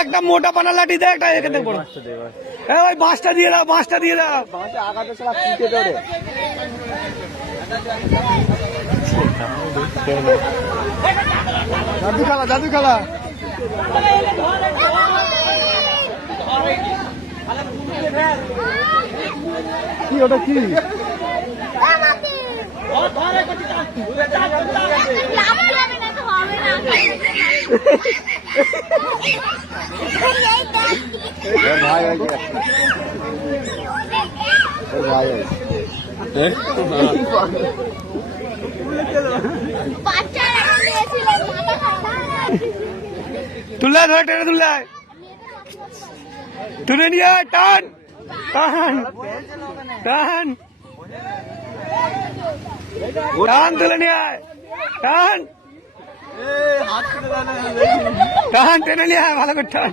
একটা মোটা পানা লাঠি দেয় একটা এখানে বড় ওই বাঁশটা দিয়ে দাও বাঁশটা দিয়ে দাও জাদু খেলা জাদু খেলা কি ওটা কি তুলে ধরে টেনে তুলে তুলে নিয়ে টান টান টান টান তুলে নিয়ে টান টান টেনে নিয়ে ভালো করে টান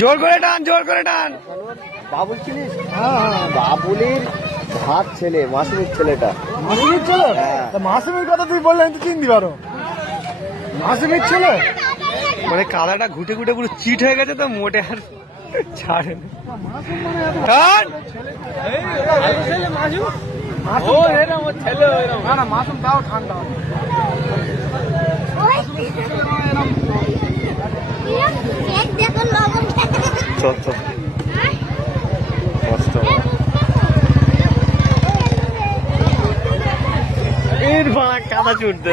জোর করে টান জোর করে টান বাবুল চিনিস? বাবুলের ভাত ছেলে মাসুমের ছেলেটা। মাসুমের ছেলে? মাসুমের কথা তুই বললে আমি তো চিনতে পারো। মাসুমের ছেলে মানে কালাটা ঘুটে ঘুটে পুরো চিট হয়ে গেছে তো মোটে আর ছাড়ে না। মাসুম তাও ঠান্ডা এর ভাড়া কাদা চুটতে